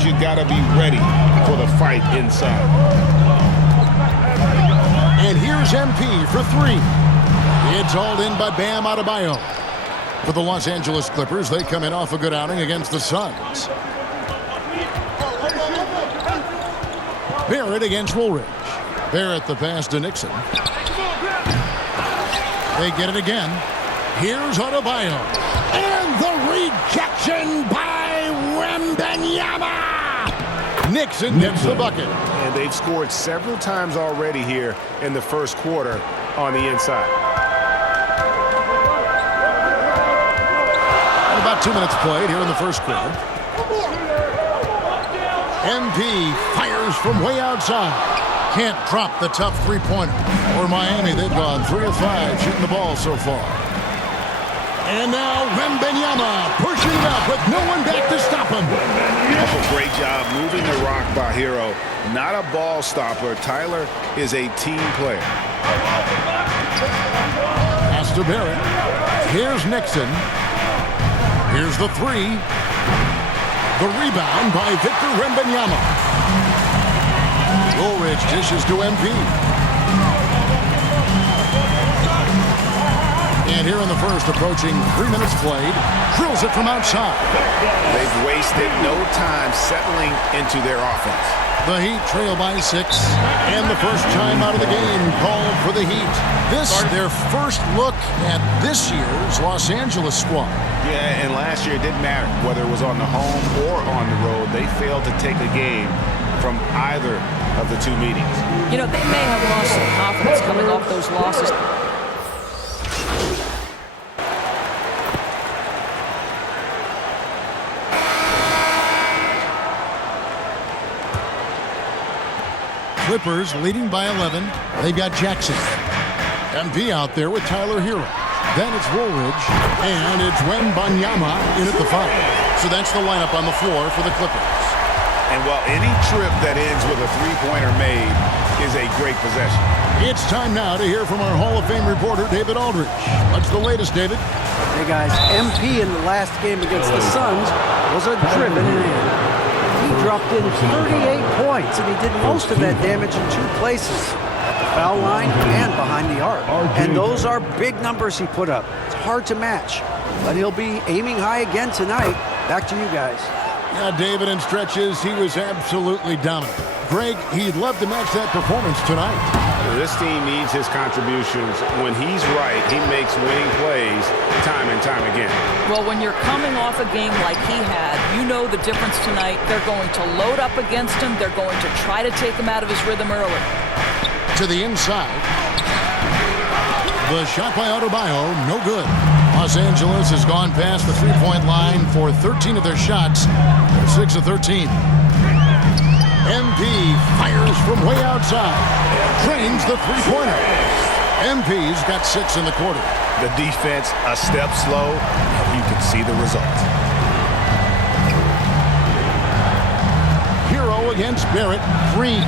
is you got to be ready for the fight inside. And here's MP for three. It's hauled in by Bam Adebayo. For the Los Angeles Clippers, they come in off a good outing against the Suns. Barrett against Woolridge. Barrett the pass to Nixon. They get it again. Here's Adebayo. And the rejection by Wembanyama. Nixon gets the bucket. And they've scored several times already here in the first quarter on the inside. About 2 minutes played here in the first quarter. MP fires from way outside. Can't drop the tough three-pointer. For Miami, they've gone 3 of 5 shooting the ball so far. And now Wembanyama pushing it up with no one back to stop him. Great job moving the rock by Hero. Not a ball stopper. Tyler is a team player. Pass to Barrett. Here's Nixon. Here's the three. The rebound by Victor Wembanyama. Woolridge dishes to MP. And here in the first, approaching 3 minutes played, drills it from outside. They've wasted no time settling into their offense. The Heat trail by 6, and the first time out of the game called for the Heat. This their first look at this year's Los Angeles squad. Yeah, and last year it didn't matter whether it was on the home or on the road. They failed to take a game from either of the two meetings. You know, they may have lost some confidence coming off those losses. Clippers leading by 11. They've got Jackson. MP out there with Tyler Hero. Then it's Woolridge, and it's Wembanyama in at the 5. So that's the lineup on the floor for the Clippers. And while any trip that ends with a three-pointer made is a great possession. It's time now to hear from our Hall of Fame reporter, David Aldridge. What's the latest, David? Hey, guys, MP in the last game against the Suns was a driven man. He dropped in 38 points, and he did most of that damage in 2 places, at the foul line and behind the arc. And those are big numbers he put up. It's hard to match, but he'll be aiming high again tonight. Back to you guys. Yeah, David, in stretches, he was absolutely dominant. Greg, he'd love to match that performance tonight. This team needs his contributions. When he's right, he makes winning plays time and time again. Well, when you're coming off a game like he had, you know the difference tonight. They're going to load up against him. They're going to try to take him out of his rhythm early. To the inside. The shot by Adebayo, no good. Los Angeles has gone past the three-point line for 13 of their shots. They're 6 of 13. MP fires from way outside. Drains the three-pointer. MP's got 6 in the quarter. The defense a step slow, and you can see the result. Hero against Barrett, 3.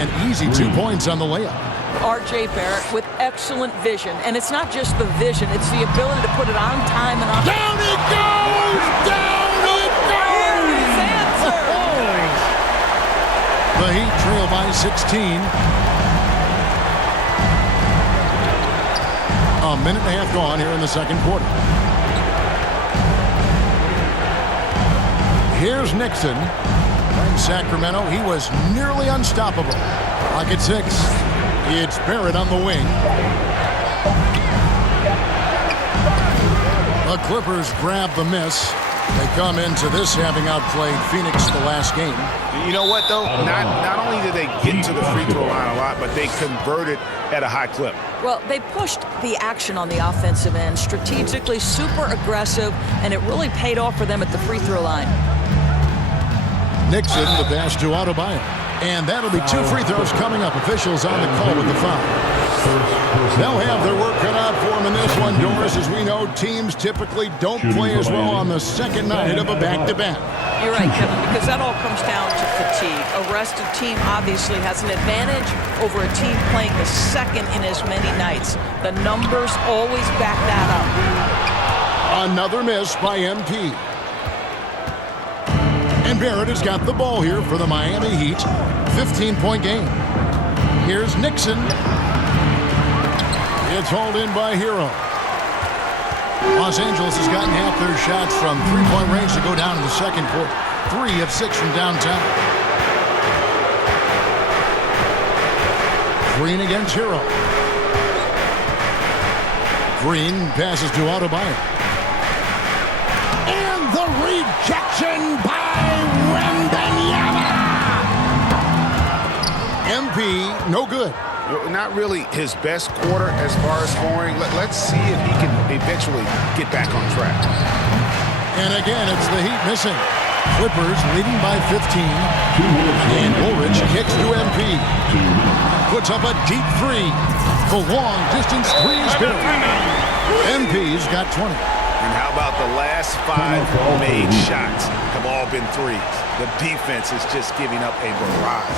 An easy 2 points on the layup. R.J. Barrett with excellent vision. And it's not just the vision, it's the ability to put it on time and on. Down it goes! Down it goes! His answer! The Heat trail by 16. A minute and a half gone here in the second quarter. Here's Nixon. In Sacramento, he was nearly unstoppable. Like at 6, it's Barrett on the wing. The Clippers grab the miss. They come into this having outplayed Phoenix the last game. You know what, though? Not only did they get to the free throw line a lot, but they converted at a high clip. Well, they pushed the action on the offensive end, strategically super aggressive, and it really paid off for them at the free throw line. Nixon, the pass to Adebayo. And that'll be 2 free throws coming up. Officials on the call with the foul. They'll have their work cut out for them in this one, Doris. As we know, teams typically don't play as well on the second night of a back-to-back. You're right, Kevin, because that all comes down to fatigue. A rested team obviously has an advantage over a team playing the second in as many nights. The numbers always back that up. Another miss by MP. And Barrett has got the ball here for the Miami Heat. 15-point game. Here's Nixon. It's hauled in by Hero. Los Angeles has gotten half their shots from three-point range to go down in the second quarter. 3 of 6 from downtown. Green against Hero. Green passes to Adebayo. And the rejection by Wembanyama. MP, no good. Not really his best quarter as far as scoring. Let's see if he can eventually get back on track. And again, it's the Heat missing. Clippers leading by 15. And Woolridge kicks to MP. Puts up a deep three. The long distance three is good. MP's got 20. And how about the last 5 made shots have all been threes? The defense is just giving up a barrage.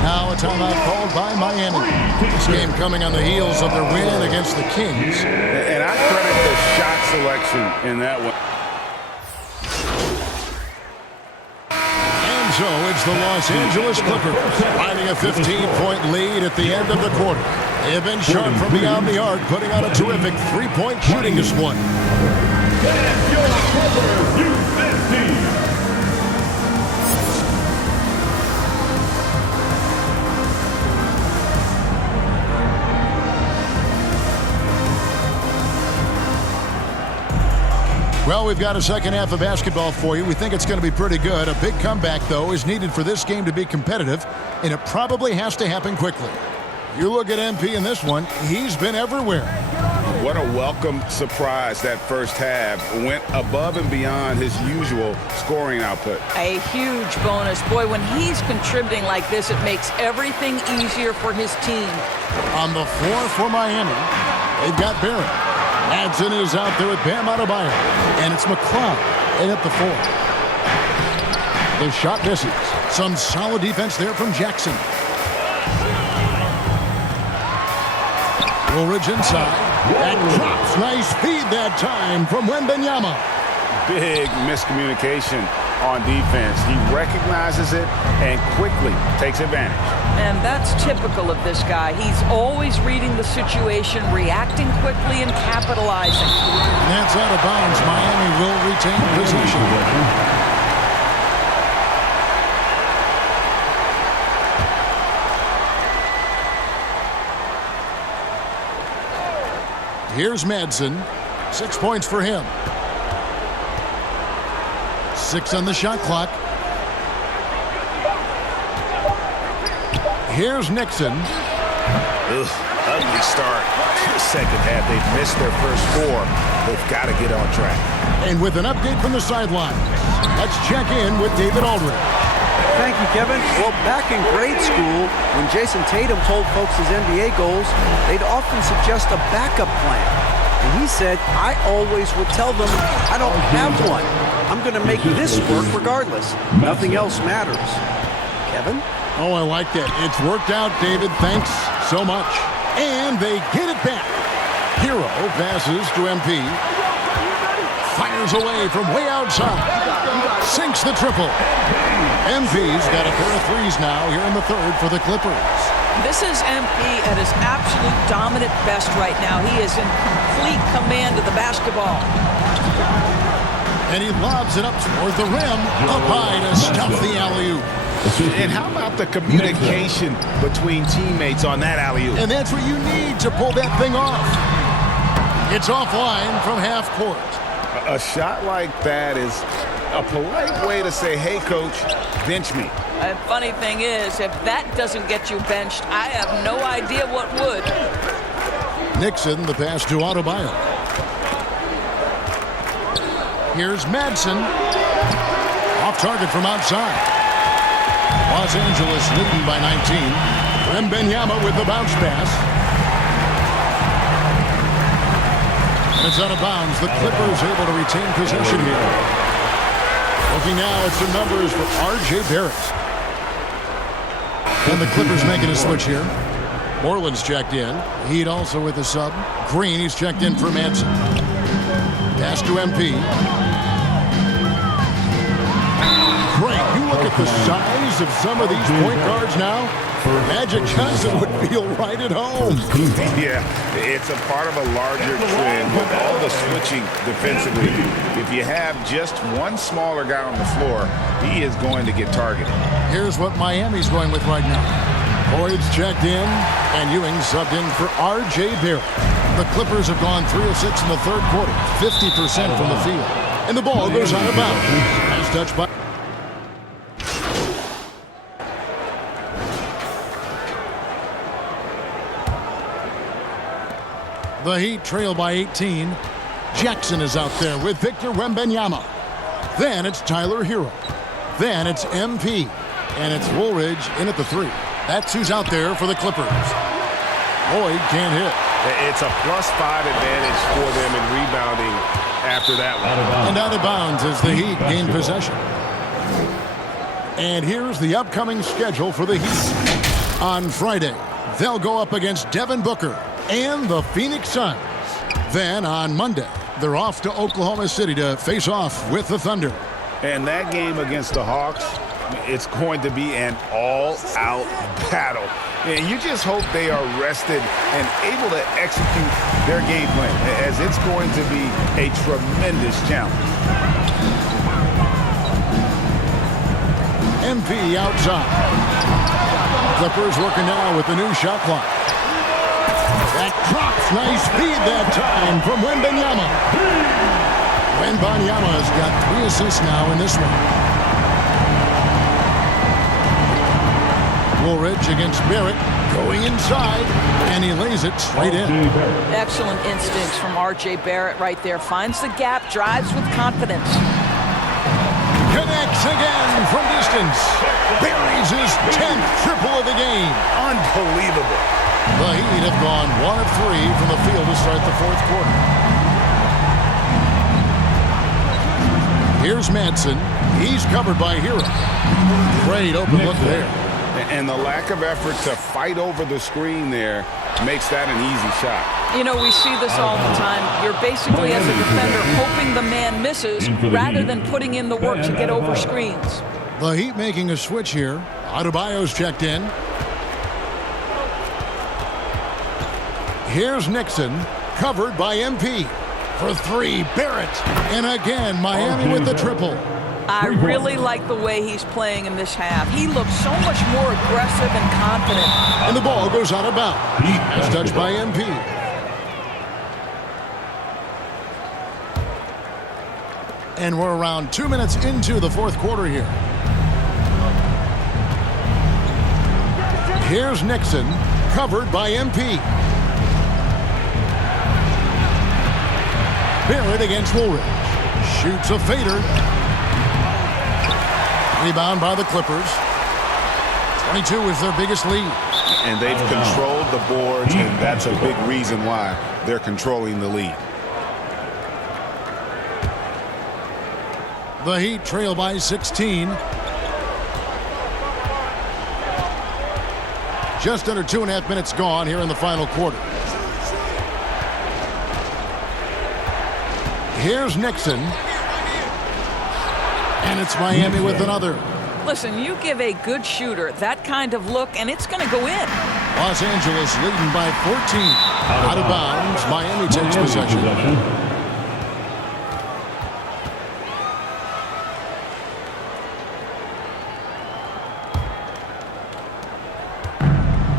Now a timeout called by Miami. This game coming on the heels of their win against the Kings. And I credit the shot selection in that one. And so it's the Los Angeles Clippers riding a 15-point lead at the end of the quarter. They have been sharp from beyond the arc, putting on a terrific three-point shooting display. And your Clippers U15. Well, we've got a second half of basketball for you. We think it's going to be pretty good. A big comeback, though, is needed for this game to be competitive, and it probably has to happen quickly. You look at MP in this one, he's been everywhere. What a welcome surprise that first half. Went above and beyond his usual scoring output. A huge bonus. Boy, when he's contributing like this, it makes everything easier for his team. On the floor for Miami, they've got Barrett. Madsen is out there with Bam Adebayo. And it's McCloud in at the 4. The shot misses. Some solid defense there from Jackson. Woolridge inside. That drops. Nice feed that time from Wembanyama. Big miscommunication on defense. He recognizes it and quickly takes advantage. And that's typical of this guy. He's always reading the situation, reacting quickly, and capitalizing. And that's out of bounds. Miami will retain possession. Here's Madsen. 6 points for him. 6 on the shot clock. Here's Nixon. Ugly start to the second half. They've missed their first 4. They've got to get on track. And with an update from the sideline, let's check in with David Aldridge. Thank you, Kevin. Well, back in grade school, when Jason Tatum told folks his NBA goals, they'd often suggest a backup plan. And he said, I always would tell them, I don't have one. I'm going to make this work regardless. Nothing else matters. Kevin? Oh, I like that. It's worked out, David. Thanks so much. And they get it back. Hero passes to MP. Fires away from way outside. Sinks the triple. MP's got a pair of threes now here in the third for the Clippers. This is MP at his absolute dominant best right now. He is in complete command of the basketball. And he lobs it up toward the rim. Up high to stuff the alley-oop. And how about the communication between teammates on that alley-oop? And that's what you need to pull that thing off. It's offline from half court. A shot like that is a polite way to say, hey, coach, bench me. The funny thing is, if that doesn't get you benched, I have no idea what would. Nixon, the pass to Adebayo. Here's Madsen. Off target from outside. Los Angeles leading by 19. Wembanyama with the bounce pass. And it's out of bounds. The Clippers able to retain possession here. Looking now at some numbers for R.J. Barrett. And the Clippers making a switch here. Moreland's checked in. Heat also with the sub. Green, he's checked in for Madsen. Pass to MP. great. You look at the size of some of these point guards now. Magic Johnson would feel right at home. Yeah, it's a part of a larger trend with all the switching defensively. If you have just one smaller guy on the floor, he is going to get targeted. Here's what Miami's going with right now. Boyd's checked in, and Ewing subbed in for R.J. Barrett. The Clippers have gone 3 of 6 in the third quarter, 50% from the field. And the ball goes out of bounds. Nice touch by... The Heat trail by 18. Jackson is out there with Victor Wembanyama. Then it's Tyler Hero. Then it's MP. And it's Woolridge in at the 3. That's who's out there for the Clippers. Boyd can't hit. It's a +5 advantage for them in rebounding after that one. And out of bounds as the Heat gain possession. And here's the upcoming schedule for the Heat. On Friday, they'll go up against Devin Booker and the Phoenix Suns. Then on Monday, they're off to Oklahoma City to face off with the Thunder. And that game against the Hawks, it's going to be an all-out battle. And you just hope they are rested and able to execute their game plan, as it's going to be a tremendous challenge. MP outside. Clippers working now with the new shot clock. That drops. Nice feed that time from Wembanyama. Wembanyama's got 3 assists now in this one. Woolridge against Barrett, going inside, and he lays it straight in. Excellent instincts from R.J. Barrett right there. Finds the gap, drives with confidence. Connects again from distance. Buries his 10th triple of the game. Unbelievable. The Heat have gone 1 of 3 from the field to start the fourth quarter. Here's Madsen. He's covered by Hero. Great open look there. And the lack of effort to fight over the screen there makes that an easy shot. You know, we see this all the time. You're basically, as a defender, hoping the man misses rather than putting in the work to get over screens. The Heat making a switch here. Adebayo's checked in. Here's Nixon, covered by MP. For 3, Barrett. And again, Miami with the triple. I really like the way he's playing in this half. He looks so much more aggressive and confident. And the ball goes out of bounds. It's touched by MP. And we're around 2 minutes into the fourth quarter here. Here's Nixon, covered by MP. Barrett against Woolridge. Shoots a fader. Rebound by the Clippers. 22 is their biggest lead. And they've controlled the boards, and that's a big reason why they're controlling the lead. The Heat trail by 16. Just under 2.5 minutes gone here in the final quarter. Here's Nixon. And it's Miami with another. Listen, you give a good shooter that kind of look, and it's going to go in. Los Angeles leading by 14. Out of bounds. Miami takes possession.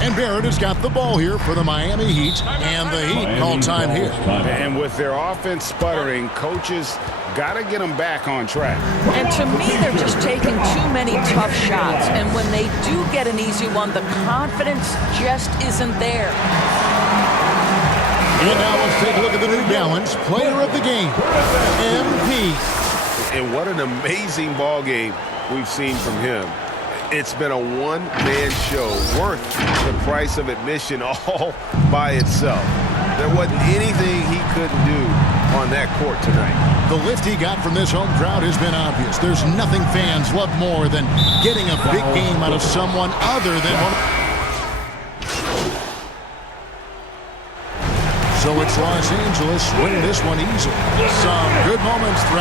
And Barrett has got the ball here for the Miami Heat. And the Heat call time here. And with their offense sputtering, coaches got to get them back on track. And to me, they're just taking too many tough shots. And when they do get an easy one, the confidence just isn't there. And now let's take a look at the New Balance player of the game, MP. And what an amazing ball game we've seen from him. It's been a one-man show worth the price of admission all by itself. There wasn't anything he couldn't do on that court tonight. The lift he got from this home crowd has been obvious. There's nothing fans love more than getting a big game out of someone other than one. So it's Los Angeles winning this one easily. Some good moments throughout.